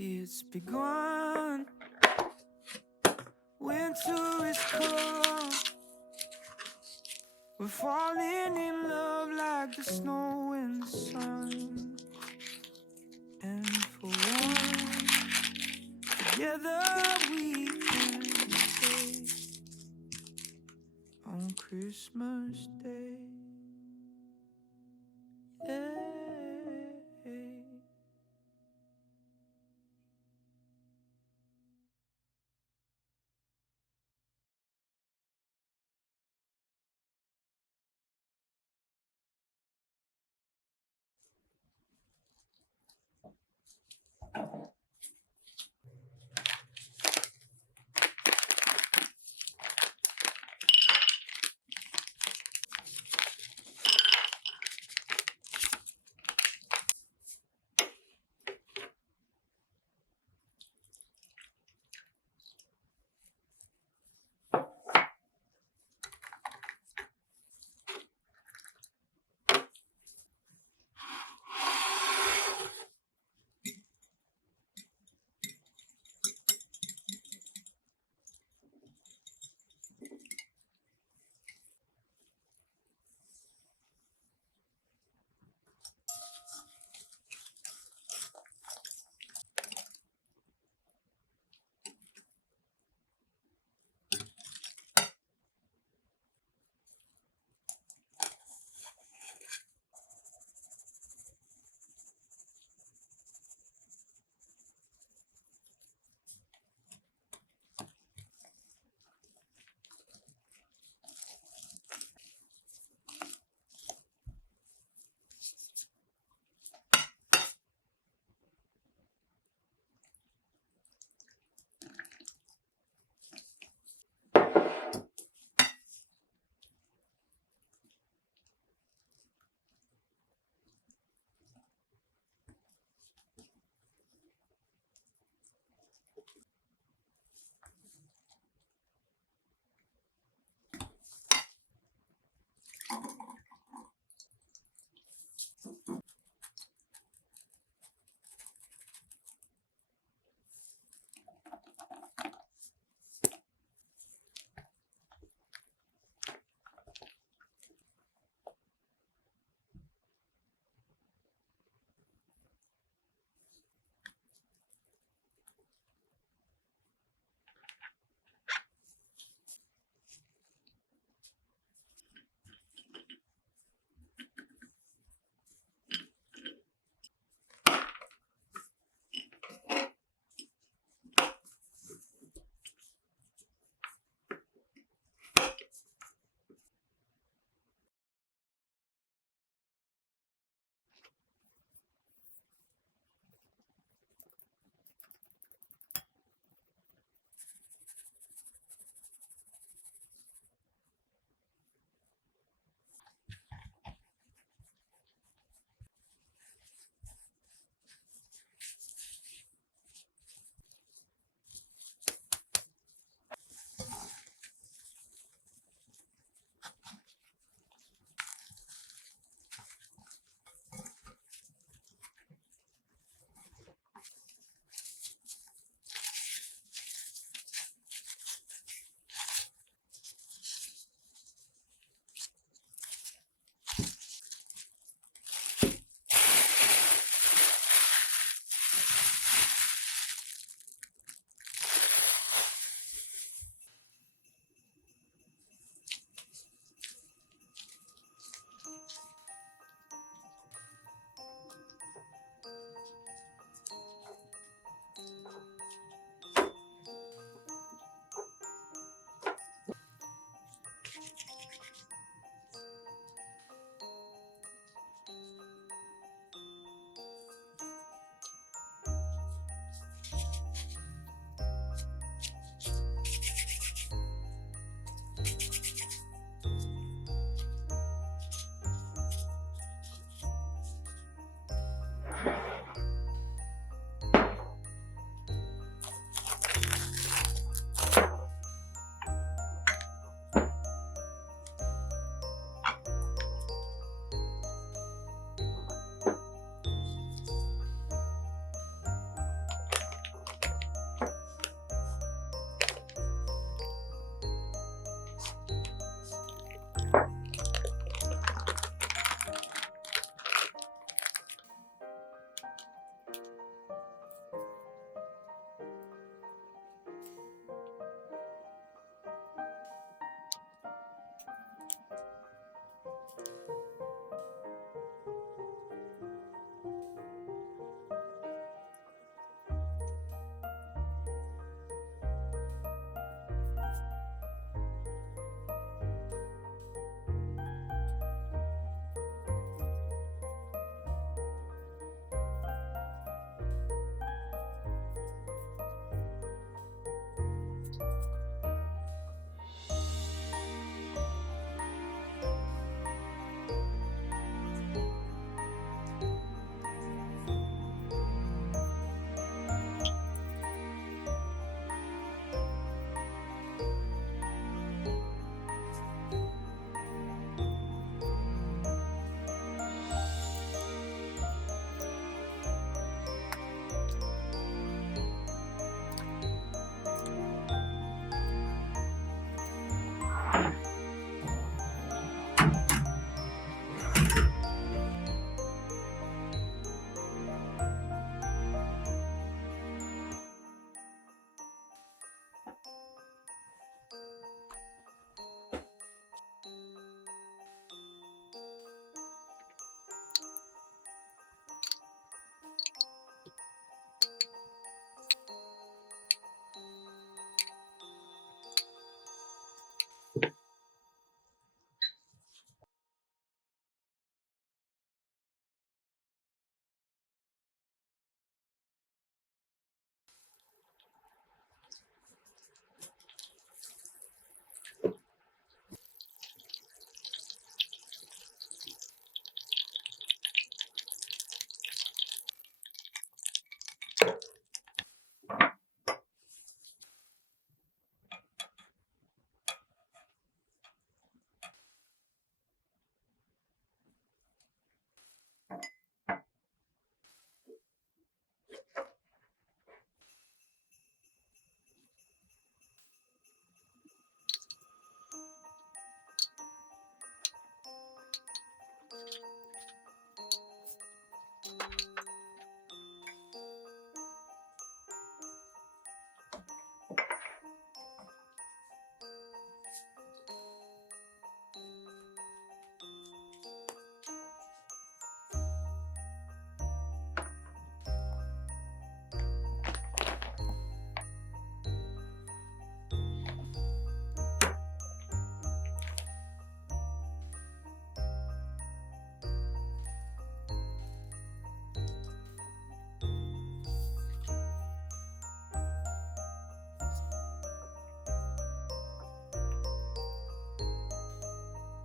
It's begun. Winter is come. We're falling in love like the snow and the sun. And for once, together we can stay on Christmas Day.